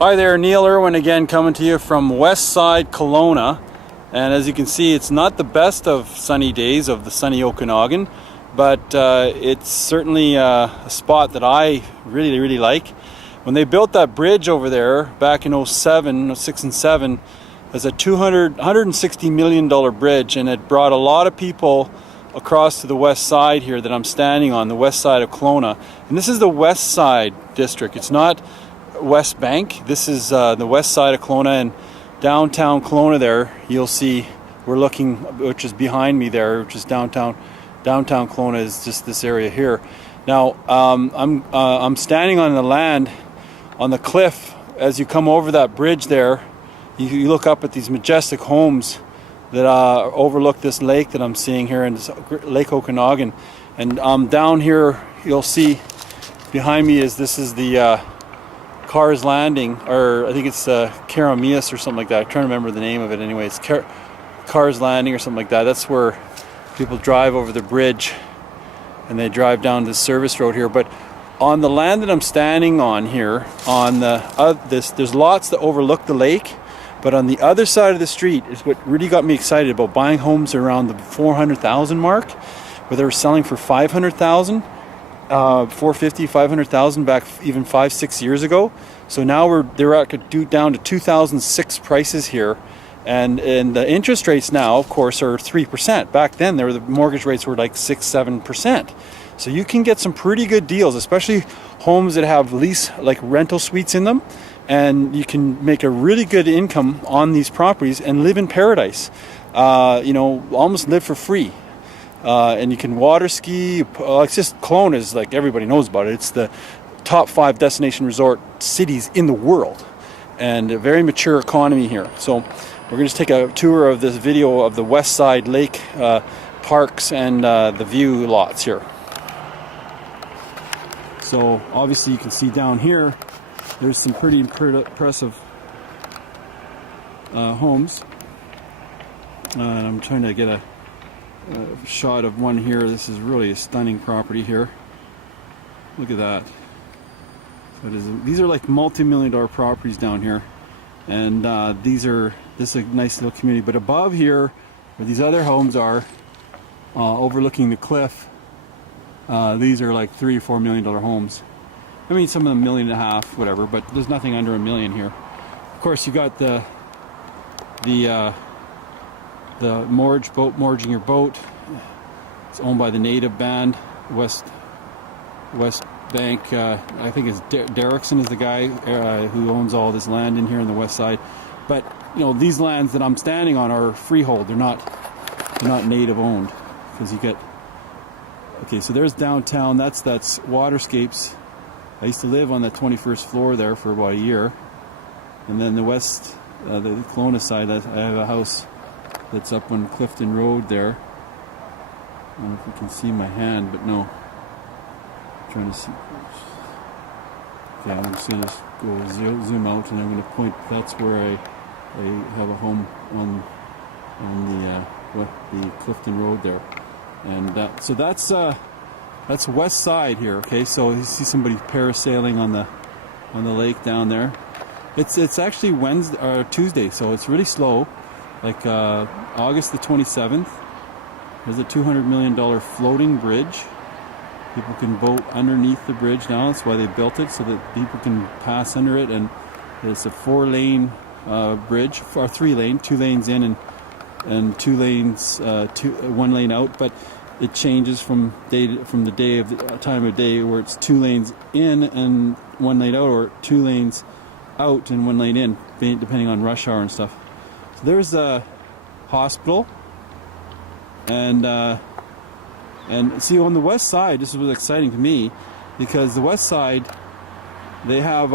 Hi there, Neil Irwin again, coming to you from West Side Kelowna. And as you can see, it's not the best of sunny days of the sunny Okanagan, but it's certainly a spot that I really like. When they built that bridge over there back in 07, 06 and 07, it was a $160 million bridge, and it brought a lot of people across to the west side here that I'm standing on, the west side of Kelowna. And this is the west side district. It's not West Bank. This is the west side of Kelowna, and downtown Kelowna there you'll see we're looking, which is behind me there, which is downtown Kelowna is just this area here. Now I'm standing on the land on the cliff. As you come over that bridge there, you look up at these majestic homes that overlook this lake that I'm seeing here in Lake Okanagan. And down here you'll see behind me is the Cars Landing, or I think it's Karamias or something like that. I'm trying to remember the name of it anyway. It's Cars Landing or something like that. That's where people drive over the bridge and they drive down this service road here. But on the land that I'm standing on here, on there's lots that overlook the lake. But on the other side of the street is what really got me excited about buying homes around the 400,000 mark, where they were selling for 500,000, 450, 500,000 back even 5-6 years ago. So now they're down to 2006 prices here, and the interest rates now, of course, are 3%. Back then, the mortgage rates were like 6-7%. So you can get some pretty good deals, especially homes that have like rental suites in them. And you can make a really good income on these properties and live in paradise. Almost live for free. And you can water ski. It's just, Kelowna is, like, everybody knows about it. It's the top 5 destination resort cities in the world, and a very mature economy here. So we're going to take a tour of this video of the West Side Lake parks and the view lots here. So obviously you can see down here there's some pretty impressive homes, and I'm trying to get a shot of one here. This is really a stunning property here. Look at that. So these are like multi-million-dollar properties down here, and this is a nice little community. But above here, where these other homes are, overlooking the cliff, these are like $3 or $4 million homes. I mean, some of them $1.5 million, whatever, but there's nothing under $1 million here. Of course, you got the mortgaging your boat. It's owned by the native band, West Bank. I think it's Derrickson is the guy who owns all this land in here on the west side. But these lands that I'm standing on are freehold. They're not native owned, because you get. Okay, so there's downtown. That's Waterscapes. I used to live on the 21st floor there for about a year. And then the west, the Kelowna side, I have a house that's up on Clifton Road there. I don't know if you can see my hand, but no. I'm trying to see. Okay, I'm just going to go zoom out, and I'm going to point. That's where I have a home on the Clifton Road there. And so that's west side here. Okay, so you see somebody parasailing on the lake down there. It's actually Wednesday or Tuesday, so it's really slow. Like August the 27th, there's a $200 million floating bridge. People can boat underneath the bridge now. That's why they built it, so that people can pass under it. And it's a 4-lane bridge, or 3-lane, 2 lanes in and 2 lanes, 1 lane out. But it changes from the day of the time of day, where it's 2 lanes in and 1 lane out, or 2 lanes out and 1 lane in, depending on rush hour and stuff. So there's a hospital, and see, on the west side, this was exciting to me, because the west side, they have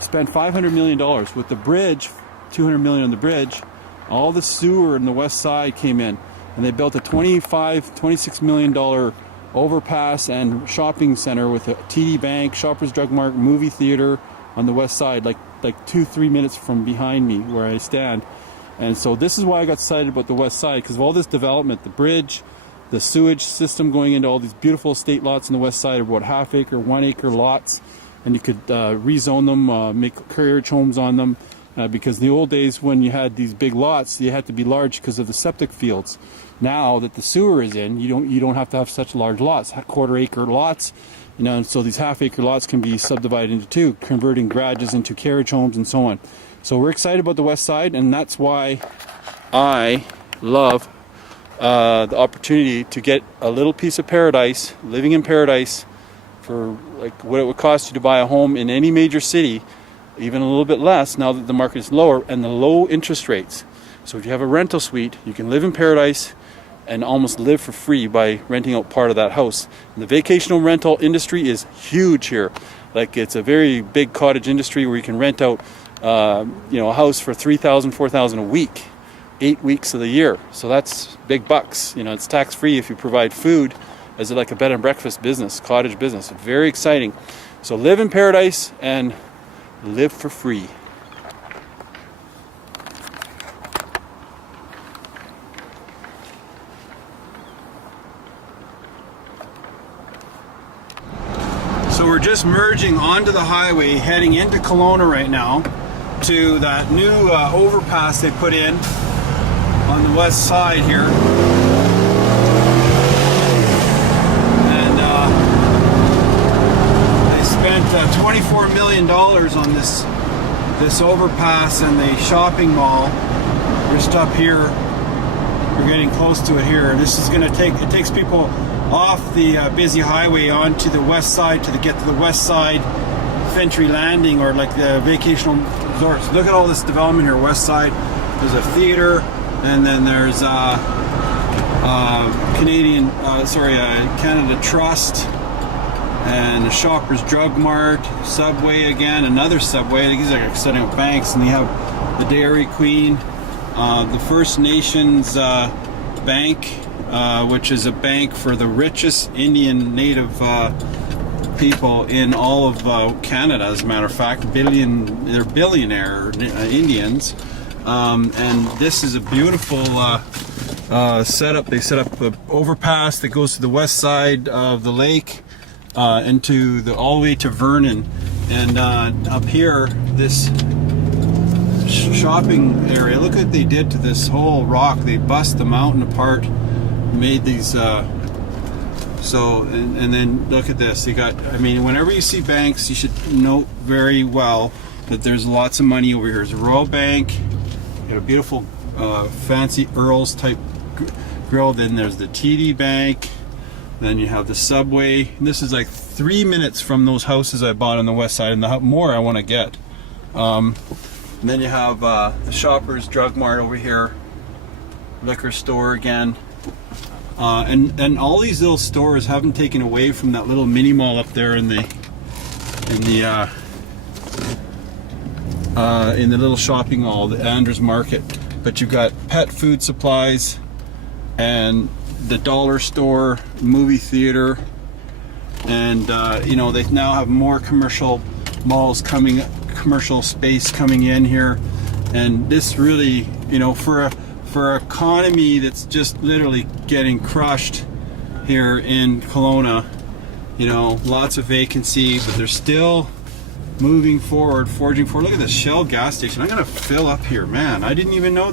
spent $500 million with the bridge, $200 million on the bridge. All the sewer in the west side came in, and they built a $26 million overpass and shopping center with a TD Bank, Shoppers Drug Mart, movie theater on the west side, like 2-3 minutes from behind me where I stand. And so this is why I got excited about the west side, because of all this development, the bridge, the sewage system going into all these beautiful estate lots on the west side, are about half-acre, 1-acre lots. and you could rezone them, make carriage homes on them. Because in the old days, when you had these big lots, you had to be large because of the septic fields. Now that the sewer is in, you don't have to have such large lots, quarter-acre lots, and so these half-acre lots can be subdivided into two, converting garages into carriage homes and so on. So we're excited about the west side, and that's why I love the opportunity to get a little piece of paradise, living in paradise, for like what it would cost you to buy a home in any major city. Even a little bit less now that the market is lower, and the low interest rates. So if you have a rental suite, you can live in paradise and almost live for free by renting out part of that house. And the vacational rental industry is huge here. Like, it's a very big cottage industry where you can rent out a house for $3,000, $4,000 a week, 8 weeks of the year. So that's big bucks. It's tax free if you provide food as like a bed and breakfast business, cottage business. Very exciting. So live in paradise and live for free. So we're just merging onto the highway, heading into Kelowna right now, to that new overpass they put in on the west side here. Spent $24 million on this overpass and the shopping mall. Just up here, we're getting close to it here. This is going to takes people off the busy highway onto the west side to get to the west side Fentry Landing, or like the vacational resorts. Look at all this development here, west side. There's a theater, and then there's Canada Trust, and the Shoppers Drug Mart, Subway again, another Subway. These are setting up banks, and you have the Dairy Queen, the First Nations Bank, which is a bank for the richest Indian native people in all of Canada. As a matter of fact, they're billionaire Indians, and this is a beautiful setup. They set up an overpass that goes to the west side of the lake. Into all the way to Vernon, and up here, this shopping area. Look what they did to this whole rock. They bust the mountain apart, made these. And then look at this. You got. Whenever you see banks, you should note very well that there's lots of money over here. There's a Royal Bank. You got a beautiful, fancy Earls type grill. Then there's the TD Bank. Then you have the Subway. And this is like 3 minutes from those houses I bought on the west side, and the more I want to get. And then you have the Shoppers Drug Mart over here, liquor store again, and all these little stores haven't taken away from that little mini mall up there in the little shopping mall, the Andrews Market. But you've got pet food supplies and the dollar store, movie theater, and they now have more commercial malls commercial space coming in here, and this really, for an economy that's just literally getting crushed here in Kelowna, lots of vacancy, but they're still moving forward, forging forward. Look at this Shell gas station. I'm gonna fill up here, man. I didn't even know